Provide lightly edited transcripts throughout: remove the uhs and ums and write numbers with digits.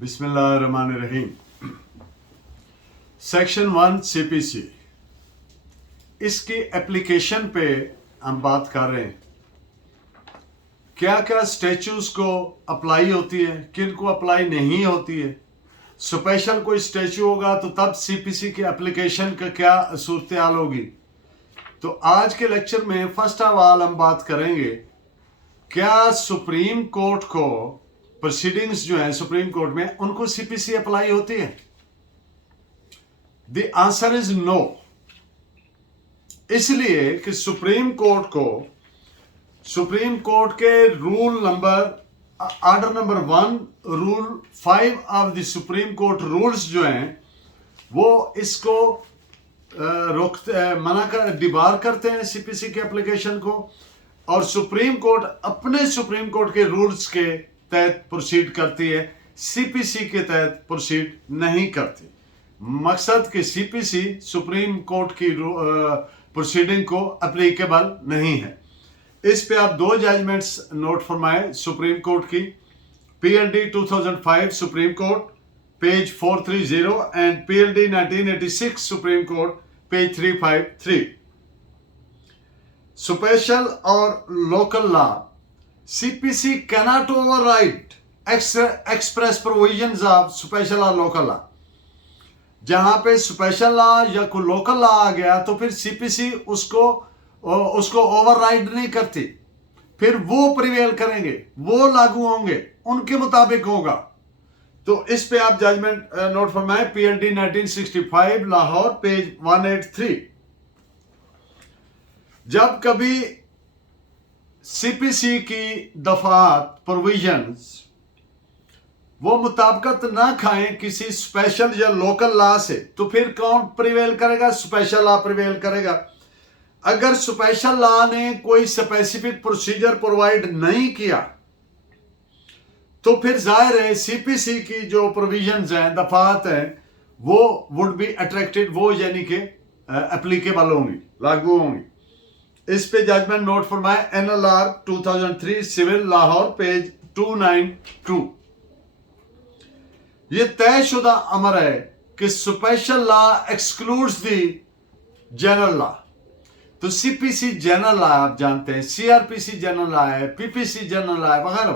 बिस्मिल्लाहिर्रहमानिर्रहीम। Section 1 CPC, इसकी application पे हम बात कर रहे हैं। क्या क्या स्टैचूज को अप्लाई होती है, किन को अप्लाई नहीं होती है। स्पेशल कोई स्टैचू होगा तो तब सीपीसी की एप्लीकेशन का क्या सूरत हाल होगी। तो आज के लेक्चर में फर्स्ट ऑफ ऑल हम बात करेंगे क्या सुप्रीम कोर्ट को प्रोसीडिंग्स जो है सुप्रीम कोर्ट में उनको सीपीसी अप्लाई होती है। The answer is no. इसलिए कि सुप्रीम कोर्ट के order number 1 rule 5 of the supreme court rules जो हैं वो इसको डिबार करते हैं सीपीसी की एप्लीकेशन को, और सुप्रीम कोर्ट अपने सुप्रीम कोर्ट के रूल्स के तहत प्रोसीड करती है, सीपीसी के तहत प्रोसीड नहीं करती। मकसद कि सीपीसी सुप्रीम कोर्ट की प्रोसीडिंग को एप्लीकेबल नहीं है। इस पे आप दो जजमेंट्स नोट फरमाएं सुप्रीम कोर्ट की। PLD 2005 Supreme Court page 430 and PLD 1986 Supreme Court page 353। Special और local law, CPC cannot override express provisions of special or local law। जहां पे स्पेशल लॉ या कोई लोकल लॉ आ गया तो फिर सीपीसी उसको ओवरराइड नहीं करती, फिर वो प्रिवेल करेंगे, वो लागू होंगे, उनके मुताबिक होगा। तो इस पे आप जजमेंट नोट फरमाएं। PLD 1965 Lahore page 183। जब कभी सीपीसी की दफात प्रोविजंस वो मुताबिकत ना खाएं किसी स्पेशल या लोकल लॉ से, तो फिर कौन प्रिवेल करेगा? स्पेशल लॉ प्रिवेल करेगा। अगर स्पेशल लॉ ने कोई स्पेसिफिक प्रोसीजर प्रोवाइड नहीं किया तो फिर जाहिर है सीपीसी की जो प्रोविजंस हैं, दफात हैं, वो वुड बी अट्रैक्टेड, वो यानी कि एप्लीकेबल होंगी, लागू होंगी। इस पे जजमेंट नोट फरमाए। NLR 2003 civil Lahore page 292। ये तयशुदा अमर है कि special law excludes the general law. तो सीपीसी जनरल लॉ आप जानते हैं, सीआरपीसी जनरल लॉ है, पीपीसी जनरल लॉ है वगैरह।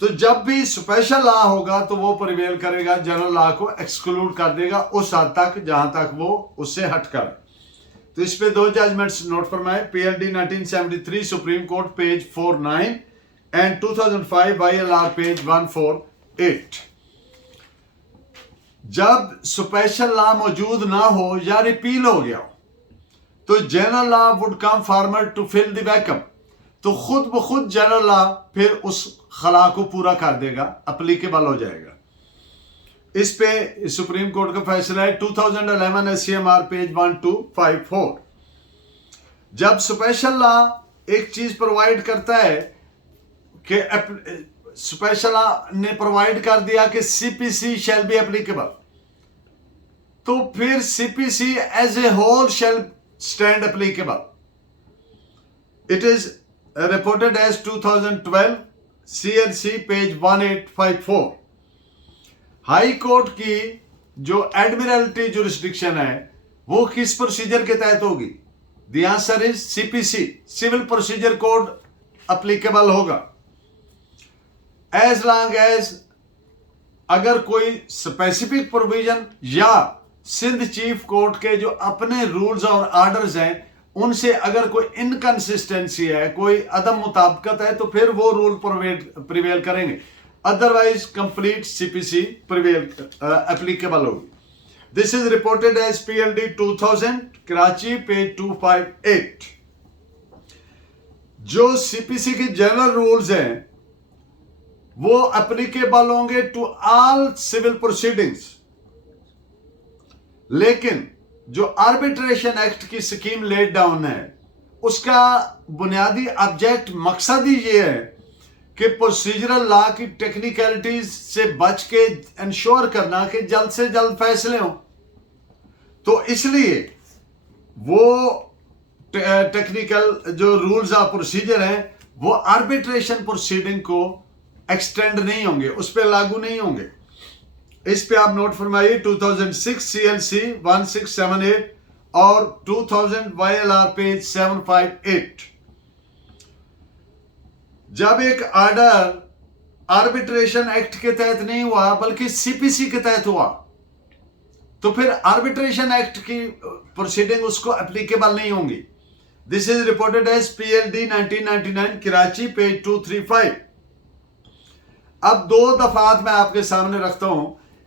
तो जब भी स्पेशल लॉ होगा तो वो प्रिवेल करेगा, जनरल लॉ को एक्सक्लूड कर देगा उस हद तक जहां तक वो उससे हटकर। तो इस पे दो जजमेंट्स नोट फरमाए। PLD 1973 supreme Court page 49 and 2005 YLR page 148। जब स्पेशल लॉ मौजूद ना हो या रिपील हो गया हो तो general law would come former to fill the vacuum. तो खुद ब खुद जनरल लॉ फिर उस खला को पूरा कर देगा, एप्लीकेबल हो जाएगा। इस पे सुप्रीम कोर्ट का फैसला है 2011 SCMR पेज 1254। जब स्पेशल लॉ एक चीज प्रोवाइड करता है कि स्पेशल लॉ ने प्रोवाइड कर दिया कि सीपीसी शैल बी एप्लीकेबल, तो फिर CPC as a whole shall stand applicable. It is reported as 2012 CLC page 1854। High court की जो एडमिरल्टी जुरिस्डिक्शन है वो किस प्रोसीजर के तहत होगी? The answer is CPC, civil procedure code applicable होगा। एज लॉन्ग एज अगर कोई स्पेसिफिक प्रोविजन या सिंध चीफ कोर्ट के जो अपने रूल्स और ऑर्डर्स हैं उनसे अगर कोई इनकंसिस्टेंसी है, कोई अदम मुताबिकत है, तो फिर वो रूल प्रिवेल करेंगे। Otherwise complete CPC prevail applicable होगी। This is reported as PLD 2000 Karachi page 258। जो सीपीसी के जनरल रूल्स हैं वो एप्लीकेबल होंगे टू ऑल सिविल प्रोसीडिंग्स, लेकिन जो आर्बिट्रेशन एक्ट की स्कीम लेड डाउन है उसका बुनियादी ऑब्जेक्ट मकसद ही ये है कि प्रोसीजरल लॉ की टेक्निकलिटीज से बच के इंश्योर करना कि जल्द से जल्द फैसले हों। तो इसलिए वो टेक्निकल जो रूल्स ऑफ प्रोसीजर हैं वो आर्बिट्रेशन प्रोसीडिंग को एक्सटेंड नहीं होंगे, उस पर लागू नहीं होंगे। इस पे आप नोट फरमाइए 2006 CLC 1678 और 2000 YLR पेज 758। जब एक ऑर्डर आर्बिट्रेशन एक्ट के तहत नहीं हुआ बल्कि CPC के तहत हुआ तो फिर आर्बिट्रेशन एक्ट की प्रोसीडिंग उसको एप्लीकेबल नहीं होंगी। This is reported as PLD 1999 Karachi page 235। अब दो दफात मैं आपके सामने रखता हूं,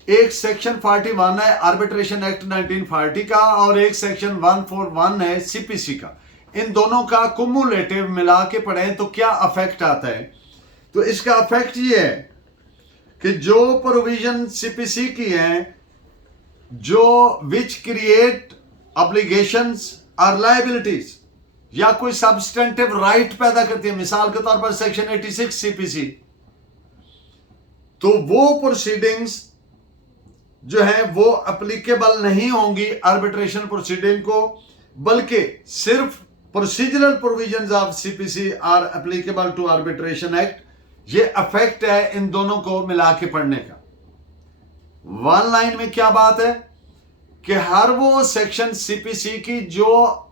एक सेक्शन 41 है आर्बिट्रेशन एक्ट 1940 का और एक सेक्शन 141 है CPC का। इन दोनों का कुमुलेटिव मिला के पढ़ें तो क्या अफेक्ट आता है। तो इसका अफेक्ट ये है कि जो प्रोविजन CPC की हैं जो विच क्रिएट ऑब्लिगेशंस और लायबिलिटीज या कोई सब्सटेंटिव राइट पैदा करती है, मिसाल के तौर पर सेक्शन 86 CPC, तो वो प्रोसीडिंग्स जो है वो एप्लीकेबल नहीं होंगी आर्बिट्रेशन प्रोसीडिंग को, बल्कि सिर्फ procedural provisions of CPC are applicable to arbitration act. ये अफेक्ट है इन दोनों को मिला के पढ़ने का। वन लाइन में क्या बात है कि हर वो सेक्शन CPC की जो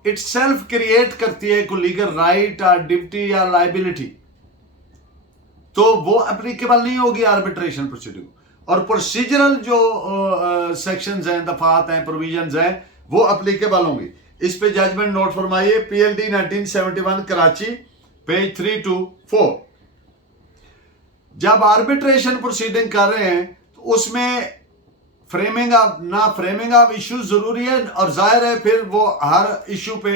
इटसेल्फ क्रिएट करती है कोई लीगल राइट और ड्यूटी या लायबिलिटी, तो वो एप्लीकेबल नहीं होगी आर्बिट्रेशन प्रोसीडिंग। और प्रोसीजरल जो सेक्शंस हैं, दफात हैं, प्रोविजंस हैं, वो एप्लीकेबल होंगी। इस पे जजमेंट नोट फरमाइए PLD 1971 कराची पेज 324। जब आर्बिट्रेशन प्रोसीडिंग कर रहे हैं तो उसमें फ्रेमिंग ऑफ इशू जरूरी है और जाहिर है फिर वो हर इशू पे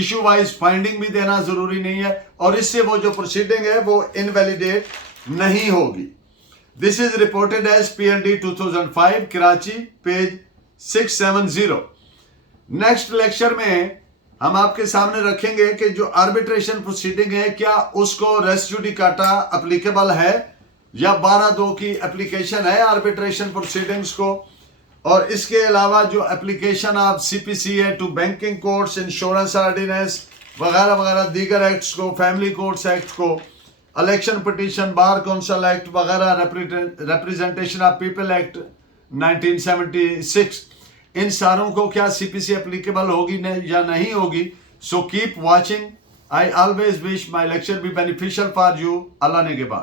इशू वाइज फाइंडिंग भी देना जरूरी नहीं है और इससे वो जो प्रोसीडिंग है वो इनवैलिडेट नहीं होगी। This is reported as PLD 2005 Karachi page 670। Next lecture में हम आपके सामने रखेंगे कि जो आर्बिट्रेशन प्रोसीडिंग है क्या उसको रेस जुडिकाटा एप्लीकेबल है या 12(2) की एप्लीकेशन है आर्बिट्रेशन प्रोसीडिंग्स को, और इसके अलावा जो एप्लीकेशन ऑफ CPC है to banking courts, insurance ordinance वगैरह वगैरह दीगर एक्ट्स को, फैमिली कोर्ट्स एक्ट को, election petition, bar council act वगैरह, रिप्रेजेंटेशन ऑफ पीपल एक्ट 1976, इन सारों को क्या CPC एप्लीकेबल होगी या नहीं होगी। So keep watching. I always wish my lecture be beneficial for you. Allah ने के बाद।